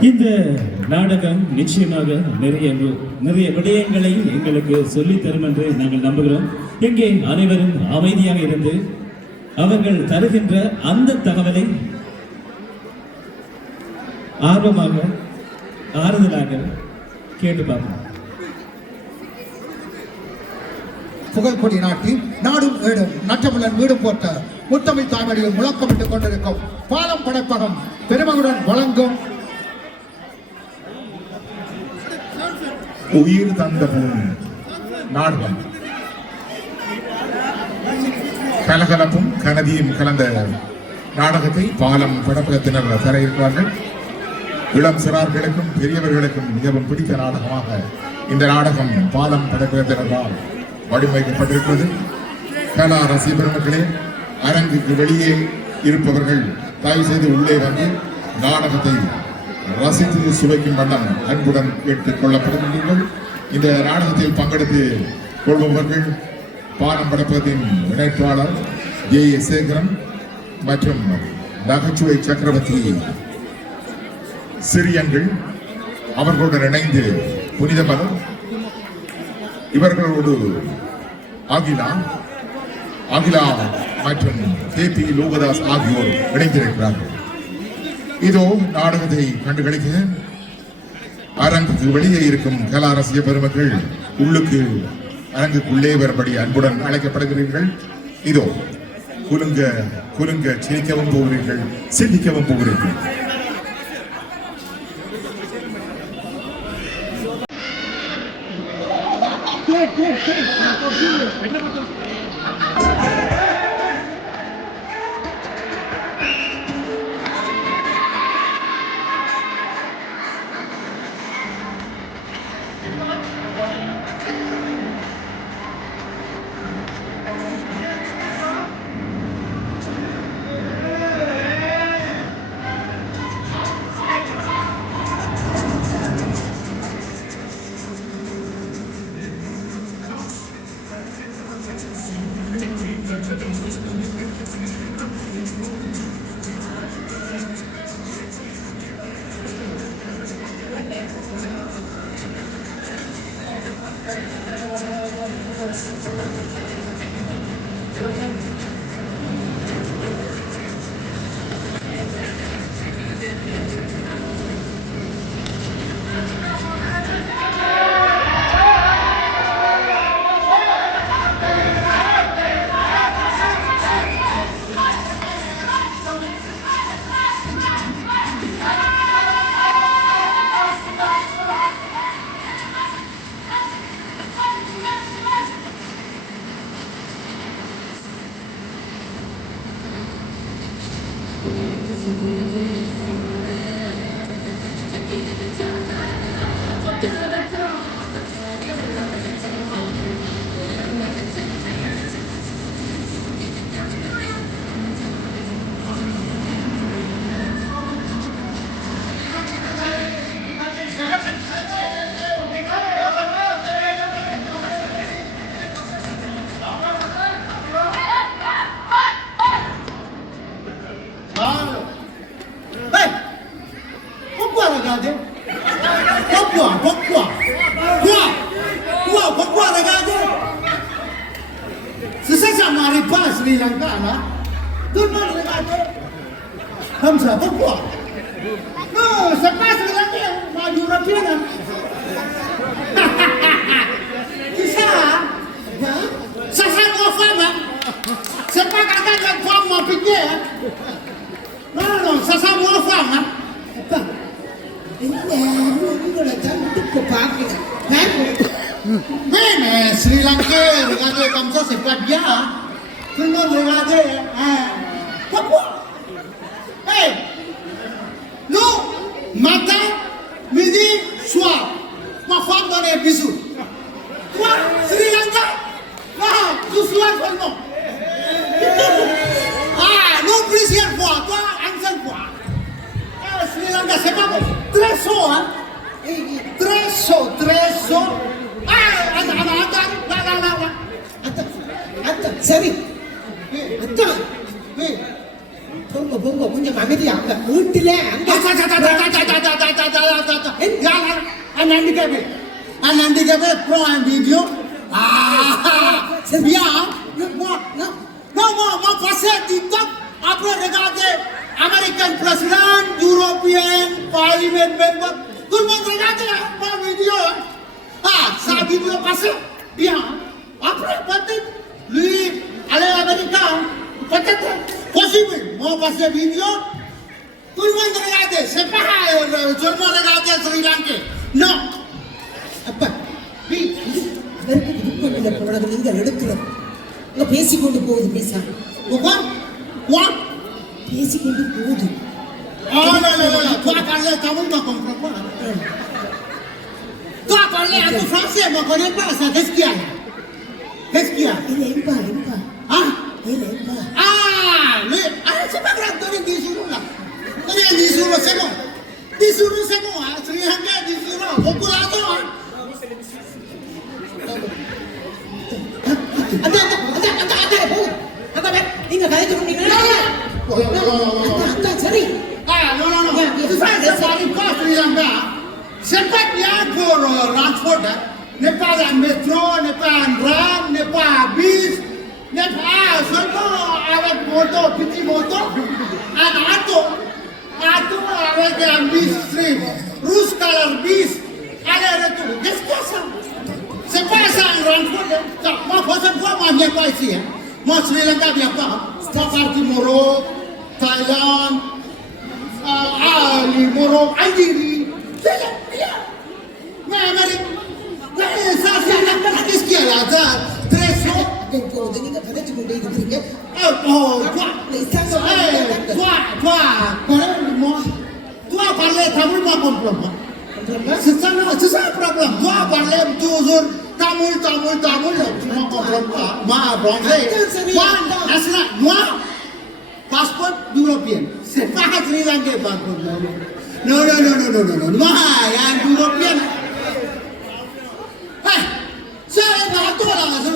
இந்த நாடகம் நிச்சயமாக நிறைய நிறைய விடயங்களை எங்களுக்கு சொல்லித் தரும் என்று நாங்கள் நம்புகிறோம். இங்கே அனைவரும் அமைதியாக இருந்து அவர்கள் தருகின்ற அந்த தகவலை ஆர்வமாக ஆறுதலாக கேட்டு பார்ப்போம் புகழ்கொடி நாட்டி நாடும் ஏடும் நற்றமிழன் வீடு போட்ட முத்தமிழ் தாய்மொழியில் முழக்கமிட்டுக் கொண்டிருக்கும் பாலம் படைப்பகம் பெருமகுடன் வழங்கும். உயிர் தந்த பூமி நாடகம் கலகலப்பும் கனதியும் கலந்த நாடகத்தை பாலம் படப்பகத்தினர் தர இருக்கிறார்கள். இளம் சிறார்களுக்கும் பெரியவர்களுக்கும் மிகவும் பிடித்த நாடகமாக இந்த நாடகம் பாலம் படப்பகத்தினரால் வடிவமைக்கப்பட்டிருக்கிறது. கலா ரசி பெருமக்களே அரங்குக்கு வெளியே இருப்பவர்கள் தயவு செய்து உள்ளே வந்து நாடகத்தை ரசித்து சுவைக்கும் வண்ணம் அன்புடன் கேட்டுக் கொள்ளப்படுகின்றீர்கள் இந்த நாடகத்தில் பங்கெடுத்து கொள்பவர்கள் பாலம் படப்பதின் இணைப்பாளர் ஜே ஏ சேகரன் மற்றும் நகைச்சுவை சக்கரவர்த்தி சிறியங்கள் அவர்களுடன் இணைந்து புனிதமலர் இவர்களோடு அகிலா அகிலா மற்றும் கே பி லோகதாஸ் ஆகியோர் இணைந்திருக்கிறார்கள். இதோ நாடகத்தை கண்டுகளிக்க அரங்குக்கு வெளியே இருக்கும் கலாரசிய பெருமக்கள் உள்ளுக்கு அரங்குக்குள்ளே வரும்படி அன்புடன் அழைக்கப்படுகிறீர்கள். இதோ குலுங்க குலுங்க சிரிக்கவும் போகிறீர்கள் சிந்திக்கவும் போகிறீர்கள். Gracias. Joseph got ya. Through one they got there. And what what? Hey! Nous, matin, midi, soir. Ma femme donne un bisou. Toi, Sri Lanka? Ah, tu suis là pour non. Plusieurs fois. Toi, un seul fois. Ah, Sri Lanka, c'est pas bon. Très chaud, hein? Très chaud, très chaud. 三米。对，对。பொங்க பொங்க கொஞ்சம் அமைதி அங்க வீட்டுல அங்க நந்திக்கவே நந்திக்கவே போ video சரியா TikTok அப்புறம் record American president European parliament member Thurman record போ வீடியோ ஆ சாதிப்பு பசங்க அப்புறம் பத்து lui, aller en Amérique, peut-être, possible. Moi, parce que vivio, tout le monde regarde, c'est pas grave, tout le monde Sri Lanka. Non. Qu'est-ce qu'il y a Respira. Lembra, lembra. Ah? Lembra. Ah, lembra. Ah, c'est pas grave, donnez 10 euros là. Donnez 10 euros, c'est bon. 10 euros, c'est bon. Hein. 300, 10 euros. Beaucoup d'argent. Hein. Attends, attends, attends, attends, attends. Attends, attends. நீங்க கதைச்சு நீங்க சரி no, no, no. This is the foreign cost. Remember, set up your transport. Nepal metro Nepal Ram Nepal बीच नेपाल सर्व आवत मोटो peachy मोटो आणि आतो आतो आवत बीच स्ट्रीम रूस कलर बीच आले रे तू दिस कसं Se pasa en Ranford, ma cosa qua ma mia qua sì, ma Sri Lanka parti Moro, Thailand, Ali Moro, Aidiri, via, via, Tamil Tamil Tamil மா பாஸ்போர்ட் யூரோப்பியன் பக்கத்துல இதாங்க passport no no no no no no மா யார் European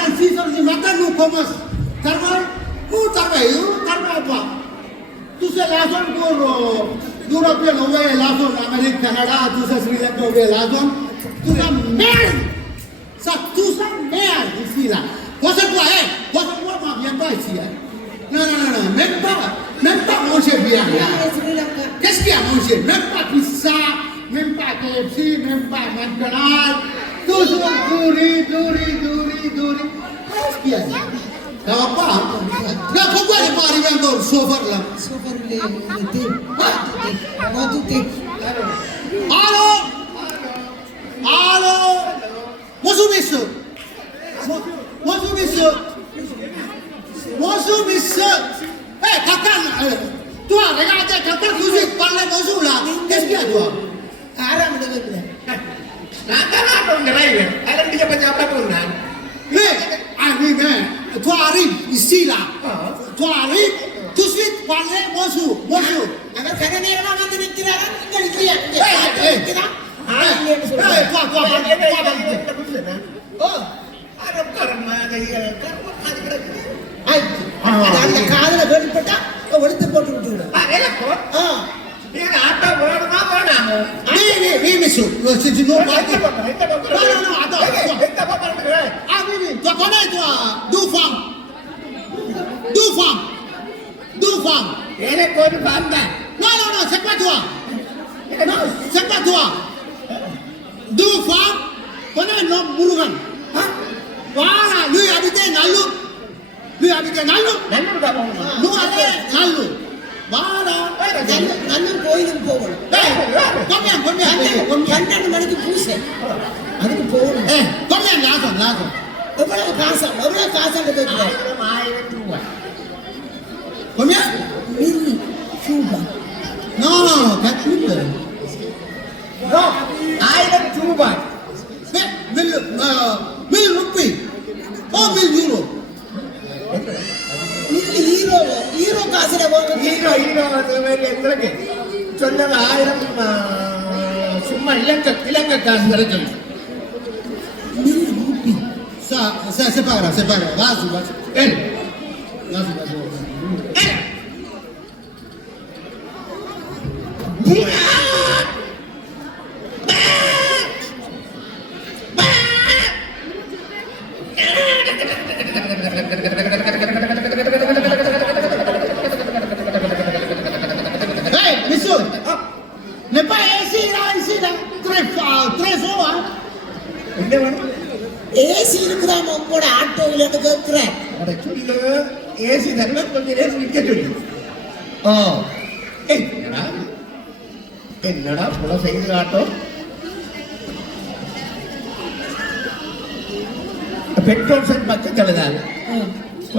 Matan Sisor, Matan no comas. Tarbar, no tarbar, yo tarbar pa. Tú se la son por European over la son, América, Canadá, tú se Sri Lanka over la son. Tú sa mer. Sa tú sa mer, dicila. Vos se puede, eh. vos se puede más bien para decir. No, no, no, no, même pas, même pas manger bien là. Qu'est-ce qu'il y a à manger Même pas. Duzun duri duri duri duri. Eski yani. Ya bak. Ya koku ne pari ben doğru şoförle. Şoförle de. Batu de. Alo. Alo. Mozu misin? Mozu misin? Mozu misin? Eh kakan. Eh, tu ha ragazzi, kakan così parla Mosula. Che spiato? Ara mi deve dire. Angkatan ngerai, akan dia pejabat mana? Eh, aku ni, tu arif istilah, tu arif, tu sweet, pandai, mosu, mosu. Agar kerana ni orang nanti mikir akan tinggal itu ya. Eh, eh, kita. Eh, kuat, kuat, kuat, kuat. Oh, ada karma, ada karma, ada berapa? Ayo, ada kalah, ada berapa? Oh, berapa potong tu? Ah, elok. Ah, ni ada. Mimi, mimi sio. Sisi no baki. No, no, no, ada. Hekta papa na mimi. Ah, mimi. Kwa kona itwa Dufam. Dufam. Dufam. Ele kodi banda. No, no, no, sepa tua. No, sepa tua. Dufam. Kona no murugan. Ha? Wala, lui adite nalu. Lui adite nalu. Nalu ka. Lui adite nalu. வாடா. நல்ல கோயிலுக்கு போகணும். கொஞ்சம் கொஞ்சம் பன்னெண்டு மணிக்கு பூசை. அதுக்கு போகணும். கொஞ்சம் லாசம் லாசம் எவ்வளவு காசா எவ்வளவு காசா கேட்கிறோம் ஆயிரம் ரூபாய் கொஞ்சம் மில்லி ரூபாய் நோ கட்மில்ல ஆயிரம் ரூபாய் மில்லு எங்களுக்கு சொன்னது ஆயிரம் சும்மா இலக்க இலக்க காசு வரை சொல்லு. se paga,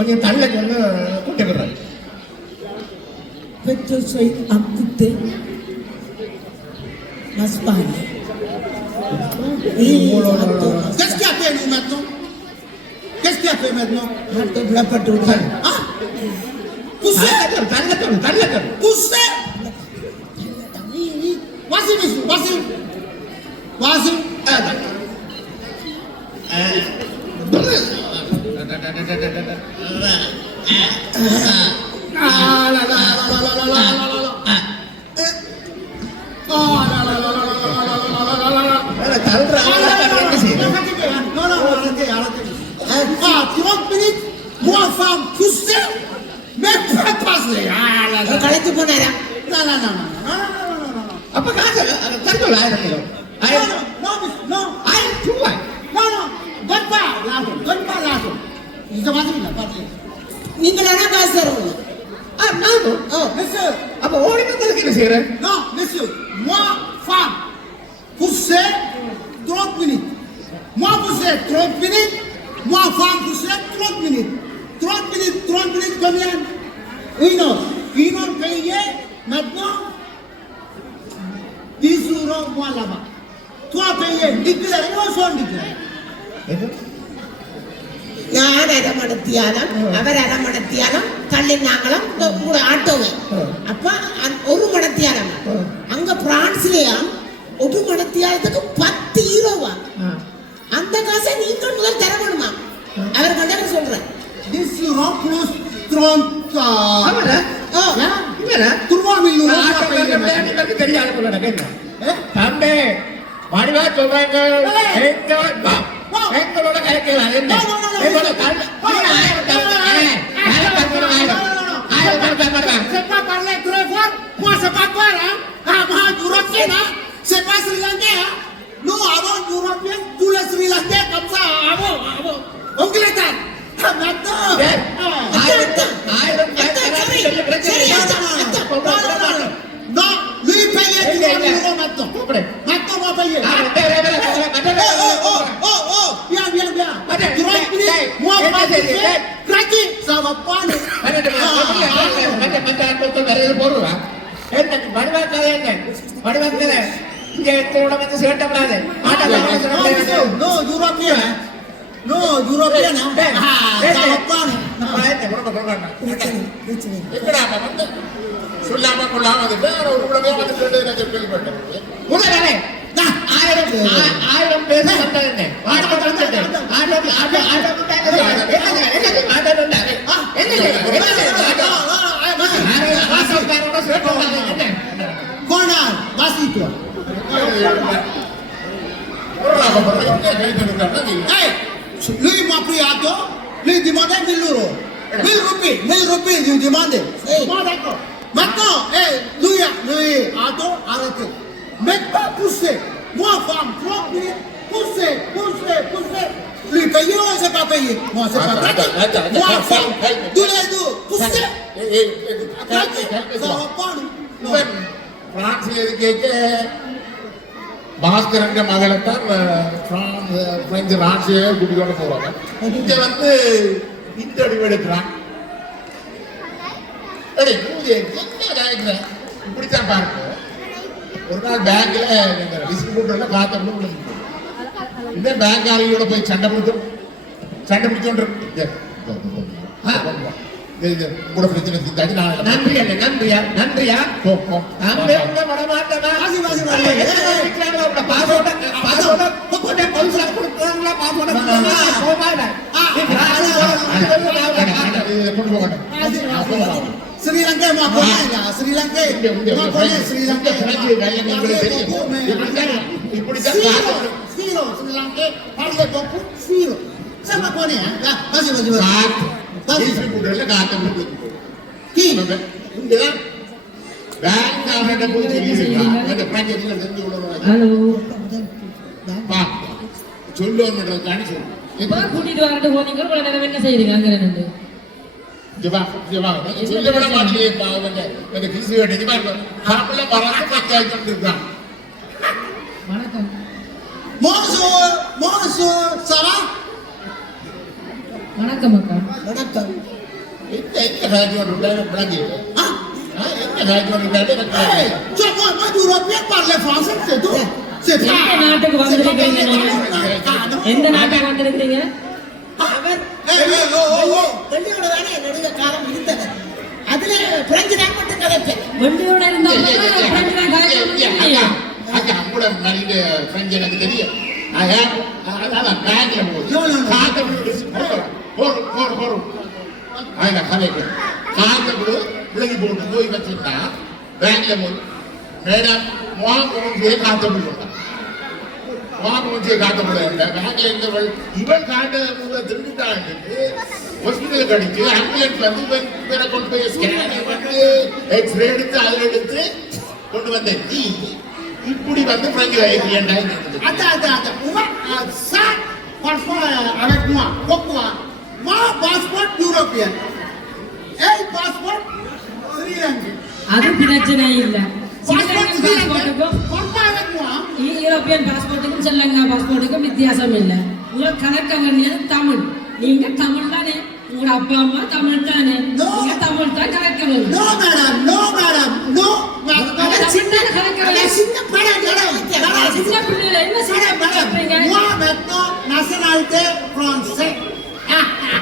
கொஞ்சம் தள்ள சொல்ல கூட்டி விடுறாரு பெற்றோர் சொய் அக்குத்து நஸ்பாங்க Qu'est-ce qui a fait nous maintenant Qu'est-ce qui a fait maintenant Maintenant, tu l'as pas tout fait. Ah Poussez Parle-le, parle-le, Poussez Vas-y, monsieur, vas-y. Vas-y. Ah, d'accord. Ah. Apa kata? Tak ada lah air tu. Air. Je te vas-y, là, vas-y. நீங்களானா காசு தருவீங்க ஆ, நானும் Oh, monsieur, அப்ப ஓடி வந்ததுக்கு என்ன செய்யறேன் non, monsieur, moi, femme, poussez 30 minutes. Moi, poussez 30 minutes, moi, femme, poussez 30 minutes. 30 minutes, 30 minutes, combien Une heure. Une heure payée, maintenant, 10 euros, moi, là-bas. Toi, payé, déclaré, moi, நான் அரமணத்தியாலும் அவர் அரமணத்தியாலும் தள்ளினாங்களும் ஆட்டோவை அப்ப ஒரு மணத்தியாலம் அங்க பிரான்ஸ்லயும் ஒரு மணத்தியாலத்துக்கு பத்து ஈரோவா அந்த காசை நீங்கள் முதல் தர வேணுமா அவர் கொண்டாட சொல்றேன் This Europe plus Tron. அவரா? சொல்றாங்க કોણ વાસી તો lui m'a pris à toi, lui demandait 1000 euros. 1000 roupies, 1000 roupies, lui demandait. d'accord. Maintenant, eh, lui, lui, à toi, arrêtez. Mais pas pousser. Moi, femme, trois pieds, pousser, pousser, pousser. Lui payer ou c'est pas payé. Non, c'est pas payé. Moi, d'où les deux Poussez. பாஸ்கரங்க மகளை தான் France French ராசியை வந்து இந்த அடிவு எடுக்கிறான் அடி பூஜை என்ன நினைக்கிறேன் பாருங்க. ஒரு நாள் பேங்க்ல நீங்கள் டிஸ்ட்ரிபியூட்டர்ல பார்த்தோம்னு ഇതേ ബാങ്കാരിലൂടെ போய் ചണ്ട പിടിക്കും ചണ്ട പിടിച്ചോണ്ട് கூட பிரச்சனை நன்றியா? நன்றியா? நன்றியா வரமாட்டேன் பாசோட்ட பாசோட்ட கொடுத்தாங்களா பாசோட்ட ஸ்ரீலங்கை ஸ்ரீலங்கை. ஸ்ரீலங்கை. ஸ்ரீலங்கை இப்படி 0 श्रीलंके भारतीय टोपू 0 सब कोने है बस बस बस बस इसी पुटले का आते हैं की इंदिरा बैंक आपने तो कुछ नहीं सीखा मैंने बैंक जिला जल्दी उड़ा हेलो பா சொல்லுவோம்ன்றது தானே சொல்லுவோம் இப்போ கூட்டிட்டு வரட்டு போனீங்க உங்களை வேற என்ன செய்யுங்க அங்க இருந்து சொல்ல விட மாட்டேங்குது எனக்கு கிறிஸ்து வேண்டியது சாப்பிடல மறந்து பஞ்சாயத்து இருக்கான் வணக்கம் Bonjour, bonjour, ça va? வணக்கம் அக்கா. வணக்கம். எந்த எந்த ராஜ்யம் இருந்தாலும் விளங்கிடு. எந்த ராஜ்யம் français, c'est tout. C'est tout. எந்த நாட்டுக்கு வந்திருக்கீங்க நீங்க? எந்த நாட்டுக்கு வந்திருக்கீங்க அவர். வெள்ளியோட தானே நடுக காலம் இருந்தவர் அதுல பிரெஞ்சு தான் மட்டும் கதைப்பேன் வண்டியோட இருந்தவங்க பிரெஞ்சு தான் அக்கா, அக்கா, உங்களோட மனித பிரெஞ்சு எனக்கு தெரியும். அதான் பேங்க்ல போகுது. No, no, no. காத்தை விடு. போடு, போடு, போடு, போடு. அதுதான் கதைக்கு. விடு, விலகி போட்டு போய் வச்சிருந்தா, பேங்க்ல போய், மேடம், முகம் மூஞ்சியை காத்த விடுங்க. முகம் மூஞ்சியை காத்த விடுங்க. பேங்க்ல இருந்தவள், இவள் காட்ட திரும்பிட்டாங்க. ஹாஸ்பிட்டலுக்கு அடிச்சு, ambulance வந்து இவன் இவனை கொண்டு போய் scan பண்ணி, X-ray எடுத்து, அதுல எடுத்து கொண்டு வந்த நீ இப்படி வந்து French attends. Moi, euh, ça, parfois, euh, avec moi. Pourquoi? Moi, passeport européen. Et passeport Sri Lanka. அது பிரச்சனை இல்ல moi? யூரோப்பியன் பாஸ்போர்ட்டுக்கும் ஸ்ரீலங்கா பாஸ்போர்ட்டுக்கும் வித்தியாசம் இல்ல உங்களுக்கு கணக்க வேண்டியது தமிழ் நீங்க தமிழ் தானே உங்களோட அப்பா அம்மா தமிழ் தானே. நீங்க தமிழ் தான் சின்ன. சின்ன சின்ன பிள்ளைல என்ன சின்ன nationalité français. Ah, ah.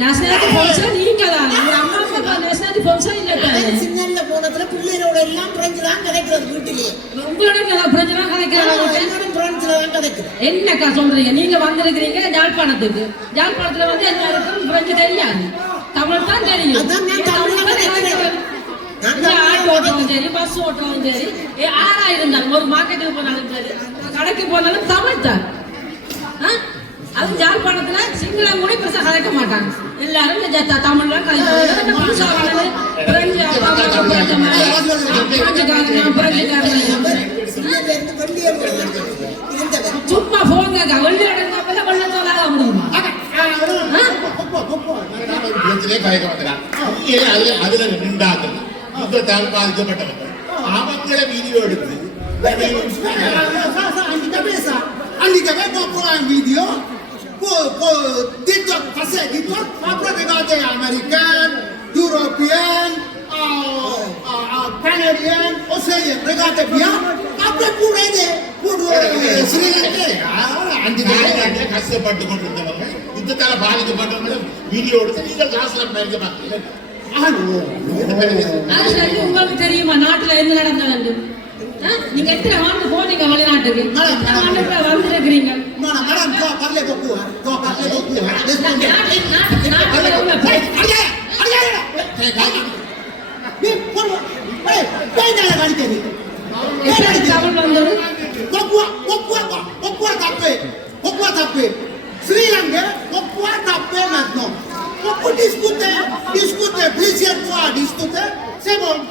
Nationality function நீங்க தான் உங்க அம்மா அப்பா நேஷனாலிட்டி இல்ல சின்னல்ல போனதுல பிள்ளைகளோட எல்லாம் பிரெஞ்சு என்னக்கா சொல்றீங்க? நீங்க வந்திருக்கிறீங்க யாழ்ப்பாணத்துக்கு. யாழ்ப்பாணத்துல வந்து எல்லாருக்கும் பிரெஞ்சு தெரியாது. தமிழ் தான் தெரியும். ஆட்டோ ஓட்டுறவங்க சரி பஸ் ஓட்டுறவங்க சரி. ஏ, ஆறா இருந்தாலும் ஒரு மார்க்கெட்டுக்கு போனாலும் சரி. கடைக்கு போனாலும் தமிழ் தான்? அது யாழ்ப்பாணத்துல சிங்களம் கூட பெருசா கதைக்க மாட்டாங்க. எல்லாரும் இந்த ஜ- தமிழ் தான் கதைப்பாங்க புதுசா வர்றது பிரெஞ்சு அப்பா அம்மா பிறந்த மாதிரி பிரெஞ்சுக்காரங்க பிரெஞ்சுக்காரங்க சின்னல இருந்து வெள்ளியோட இருந்தவர் சும்மா போங்க வெள்ளி அடங்க வெள்ள சொல்லாத அதுல நின்றாங்க யுத்தத்தால் பாதிக்கப்பட்டவங்க அவங்கள வீடியோ எடுத்து handicapé ça. Américaine, européenne, euh, euh, euh, canadienne, océanienne, regardez bien. Après pour aider, pour euh, Sri Lanka. Ah, handicapé. நாடுகாட்டில கஷ்டப்பட்டு கொண்டிருந்தவங்க யுத்தத்தால பாதிக்கப்பட்டவங்க வீடியோ எடுத்து நீங்கள் காசுல பயணிக்க மாட்டீங்க Ah, உங்களுக்கு தெரியுமா நாட்டுல என்ன நடந்தது? நீங்க எத்தனை ஆண்டு போனீங்க வெளிநாட்டுக்கு வந்திருக்கிறீங்க नोना मैडम को परले को को को परले को को respond not in not not परले को अरे अरे अरे ठीक है बी फ़ोन अरे कोई ना गाड़ी दे दे गाड़ी चावल बंदर कोकुआ कोकुआ कोकुआ तापे कोकुआ तापे श्रीलंका कोकुआ तापे नागनो कोकु डिस्कूटे डिस्कूटे प्लीज़ ये तो आ डिस्कूटे से बोल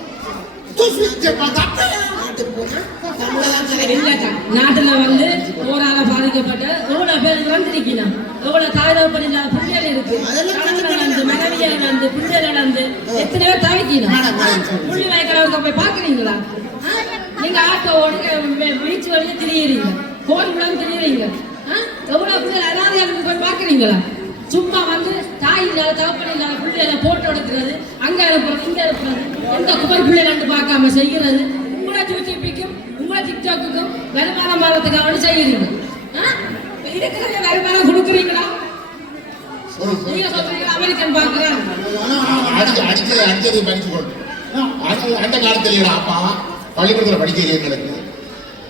நாட்டுல வந்து போரால பாதிக்கப்பட்ட எவ்வளவு பேர் இறந்திருக்கணும் எவ்வளவு தாய்தகப்பன் இல்லாத பிள்ளைகள் இருக்கு? அதெல்லாம் கணவன் இழந்து மனைவியை இழந்து பிள்ளைகள் இழந்து எத்தனை பேர் தவிக்கணும். புள்ளி வாய்க்கிறவங்க போய் பாக்குறீங்களா? நீங்க ஆட்டோ ஓடுங்க பீச் வழியா திரியுறீங்க. கோயிலுக்குள்ள திரியுறீங்க. ஆ? எவ்வளவு பிள்ளைகள் அனாதையாக போய் பாக்குறீங்களா சும்மா வந்து தாய் இல்லாத தகப்பன் இல்லாத பிள்ளைகளை போட்டோ எடுக்கிறது அங்க அனுப்புறது இங்க அனுப்புறது எந்த குமரி பிள்ளைகள் பார்க்காம செய்கிறது உங்களை யூடியூபிக்கும் உங்களை டிக்டாக்குக்கும் வருமானம் வரதுக்கு அவனு செய்யறீங்க ஆ? இருக்கிறத வருமானம் கொடுக்குறீங்களா? நீங்க சொல்றீங்க அமெரிக்கன் பாக்குறாங்க அடிச்சு அடிச்சது அடிச்சது படிச்சு கொண்டு அந்த அந்த காலத்துல அப்பா பள்ளிக்கூடத்துல படிக்கிற எங்களுக்கு.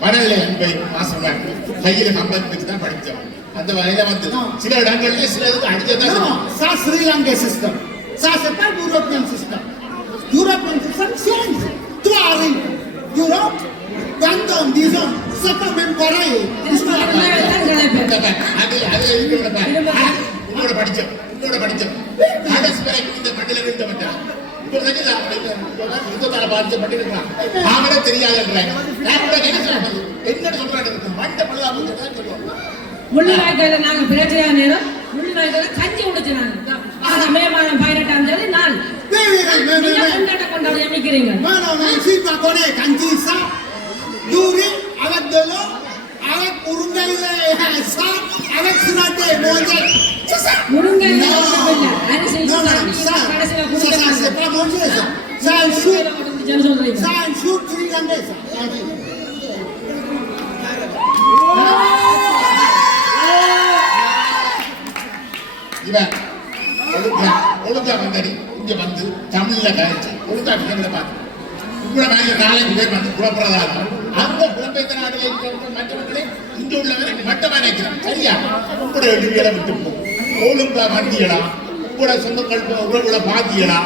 மனநிலை அன்பை மாசமா கையில கம்பன் வச்சு தான் படிச்சோம். அந்த வகையில வந்து சில இடங்கள்ல சில இதுக்கு Sri Lanka system. Ça c'est pas European system. European system change. Toi arrives, Europe, Bandung, disons, c'est pas même pareil. Histoire. அது அது இருக்கிற பாரு. உன்னோட படிச்சோம் உன்னோட படிச்சோம் கடைசி வரைக்கும் இந்த மண்ணில இருந்தவன் இப்போ தெரியுதா பாதிச்ச பட்டு இருக்கான் அவனே தெரியாதுன்றாங்க நான் கூட என்ன சொல்றாங்க மண்ட பழுதா நாங்க பிரச்சனை நேரம் முள்ளிவாய்க்கால கஞ்சி ஆனா மே மாதம் பதினெட்டாம் தேதி நாள் Mais, mais, mais, mais, நீங்க mais. கொண்டாட்ட கொண்டாடி அமைக்கிறீங்க Non, non, non, si tu connais, quand tu dis ça, nourri avec de l'eau, avec Urungaïle et ça, avec Sinate, manger. C'est ça. முருங்கை Non, இல்ல அரிசி non, non, ça, கடைசியில ça, ça, c'est குடுக்க pas manger ça. C'est un shoot, சொல்றீங்க c'est un shoot Sri Lankais ça. Ça dit. இவன் ஒழுங்கா ஒழுங்கா வந்தடி இங்க வந்து தமிழ்ல கழிச்சு ஒழுங்கா விஷயங்களை பார்த்து. உங்களை மாதிரி நாளைக்கு பேர் வந்து குழப்பறதாக அந்த குழப்பத்த நாடுல இருக்கிற மற்றவர்களே இங்க உள்ளவரை மட்டமா நினைக்கிறான் சரியா? உங்களோட எழுதிகளை விட்டு போ. ஒழுங்கா வந்தியடா உங்களோட சொந்தங்கள் உறவுகளை பாத்தியடா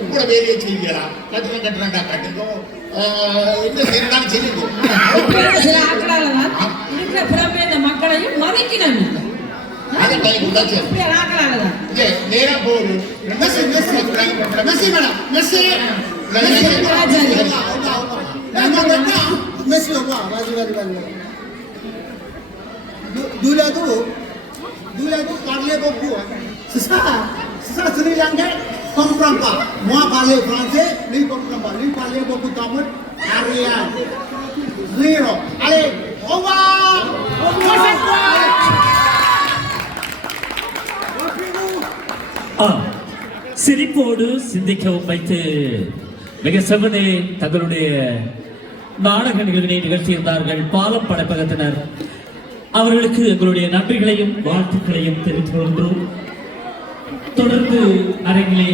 உங்களோட வேலையை செய்யலாம் கட்டணம் கட்டணம்டா கட்டுங்கோ என்ன செய்யறாலும் செய்யுங்க மக்களையும் மதிக்கணும். ಹಾಗೆ ಟೈಮ್ ಉಂಡಾಚೆ ಇದೆ ನೇರ ಬೋಲ್ Messi Messi Messi madam Messi Messi ಒಬ್ಬ ಬಾಜು ಬಾಜು ಬಾಜು ದೂಲದು ದೂಲದು ಪಾರ್ಲೆ ಬೊಬ್ಬು ಸಿಸಾ ಸಿಸಾ ಶ್ರೀಲಂಕೆ ಪಂಪ್ರಂಪ ಮೋ ಪಾರ್ಲೆ ಫ್ರಾನ್ಸೆ ನೀ ಪಂಪ್ರಂಪ ನೀ ಪಾರ್ಲೆ ಬೊಬ್ಬು ತಾಮಟ್ ಆರ್ಯಾ ಝೀರೋ ಅರೆ ಓವಾ ಓವಾ சிரிப்போடு சிந்திக்கவும் வைத்து மிக செவ்வனே தங்களுடைய நாடக நிகழ்வினை நிகழ்த்தியிருந்தார்கள் பாலம் படைப்பகத்தினர். அவர்களுக்கு எங்களுடைய நன்றிகளையும் வாழ்த்துக்களையும் தெரிவித்துக் கொள்கிறோம் தொடர்ந்து அரங்கிலே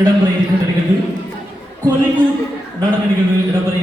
இடம்பெற இருக்கின்ற நிகழ்வு கொலிவு நடன நிகழ்வு இடம்பெற